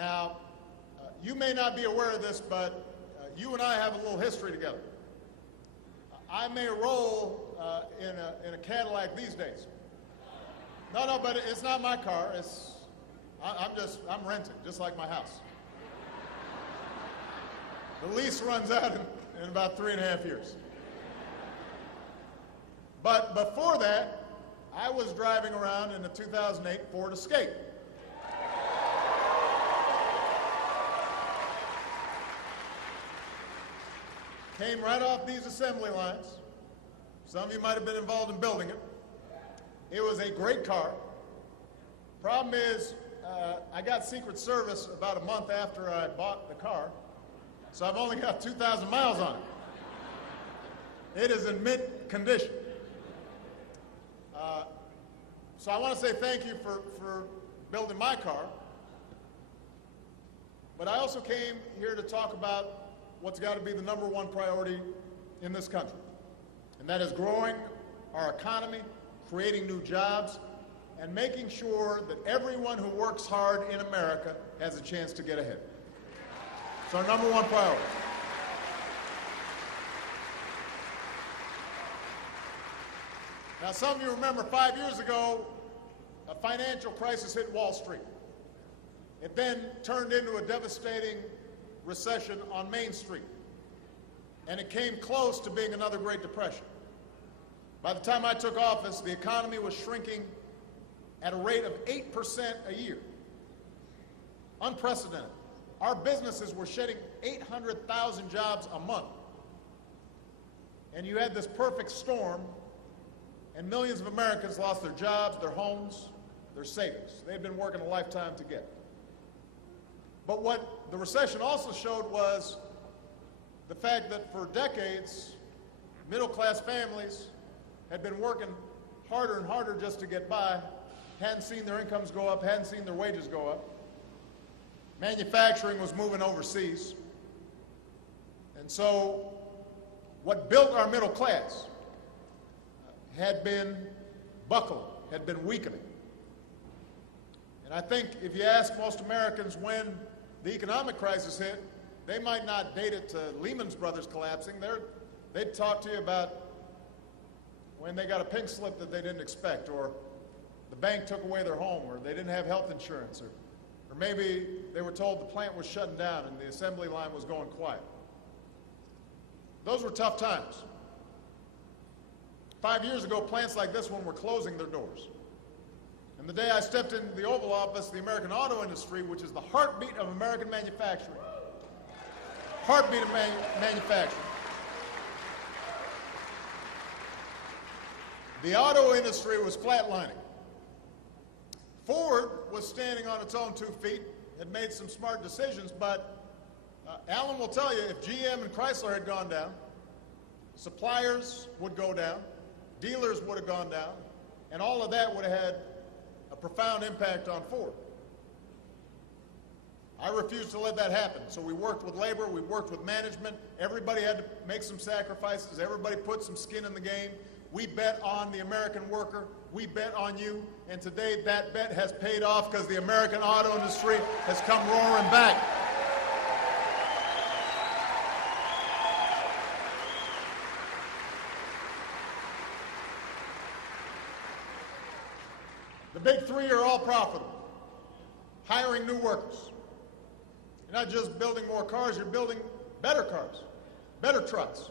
Now, you may not be aware of this, but you and I have a little history together. I may roll in a Cadillac these days. No, but it's not my car. I'm renting, just like my house. The lease runs out in about 3.5 years. But before that, I was driving around in a 2008 Ford Escape. Came right off these assembly lines. Some of you might have been involved in building it. It was a great car. Problem is, I got Secret Service about a month after I bought the car, so I've only got 2,000 miles on it. It is in mint condition. So I want to say thank you for building my car, but I also came here to talk about what's got to be the #1 priority in this country, and that is growing our economy, creating new jobs, and making sure that everyone who works hard in America has a chance to get ahead. It's our #1 priority. Now, some of you remember 5 years ago, a financial crisis hit Wall Street. It then turned into a devastating recession on Main Street, and it came close to being another Great Depression. By the time I took office, the economy was shrinking at a rate of 8% a year. Unprecedented. Our businesses were shedding 800,000 jobs a month. And you had this perfect storm, and millions of Americans lost their jobs, their homes, their savings. They had been working a lifetime to get. But what the recession also showed was the fact that for decades, middle-class families had been working harder and harder just to get by, hadn't seen their incomes go up, hadn't seen their wages go up. Manufacturing was moving overseas. And so what built our middle class had been buckling, had been weakening. And I think if you ask most Americans when the economic crisis hit, they might not date it to Lehman Brothers collapsing. They'd talk to you about when they got a pink slip that they didn't expect, or the bank took away their home, or they didn't have health insurance, or maybe they were told the plant was shutting down and the assembly line was going quiet. Those were tough times. 5 years ago, plants like this one were closing their doors. And the day I stepped into the Oval Office, the American auto industry, which is the heartbeat of American manufacturing, the auto industry was flatlining. Ford was standing on its own 2 feet, had made some smart decisions, but Alan will tell you, if GM and Chrysler had gone down, suppliers would go down, dealers would have gone down, and all of that would have had a profound impact on Ford. I refused to let that happen, so we worked with labor, we worked with management, everybody had to make some sacrifices, everybody put some skin in the game. We bet on the American worker, we bet on you, and today that bet has paid off because the American auto industry has come roaring back. The big three are all profitable. Hiring new workers. You're not just building more cars, you're building better cars, better trucks.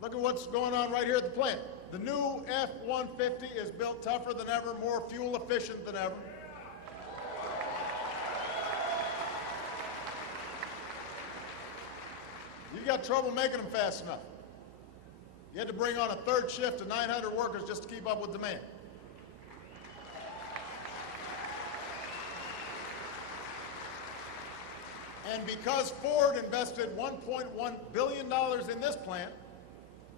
Look at what's going on right here at the plant. The new F-150 is built tougher than ever, more fuel efficient than ever. You got trouble making them fast enough. You had to bring on a third shift of 900 workers just to keep up with demand. And because Ford invested $1.1 billion in this plant,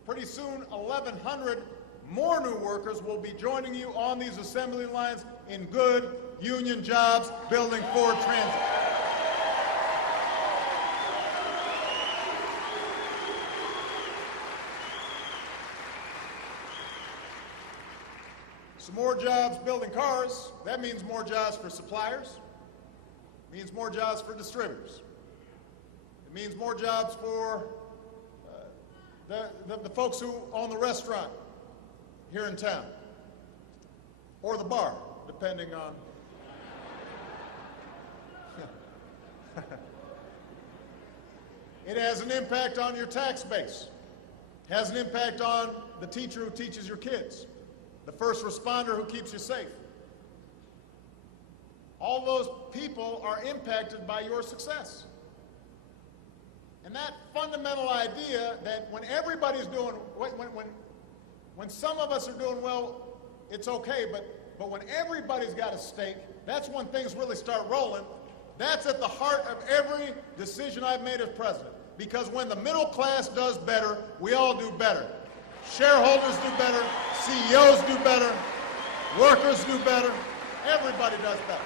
pretty soon 1,100 more new workers will be joining you on these assembly lines in good union jobs building Ford Transit. Some more jobs building cars, that means more jobs for suppliers, It means more jobs for distributors. It means more jobs for the folks who own the restaurant here in town, or the bar, depending on. It has an impact on your tax base. It has an impact on the teacher who teaches your kids, the first responder who keeps you safe. All those people are impacted by your success. And that fundamental idea that when everybody's doing, when some of us are doing well, it's okay, but when everybody's got a stake, that's when things really start rolling. That's at the heart of every decision I've made as president. Because when the middle class does better, we all do better. Shareholders do better, CEOs do better, workers do better, everybody does better.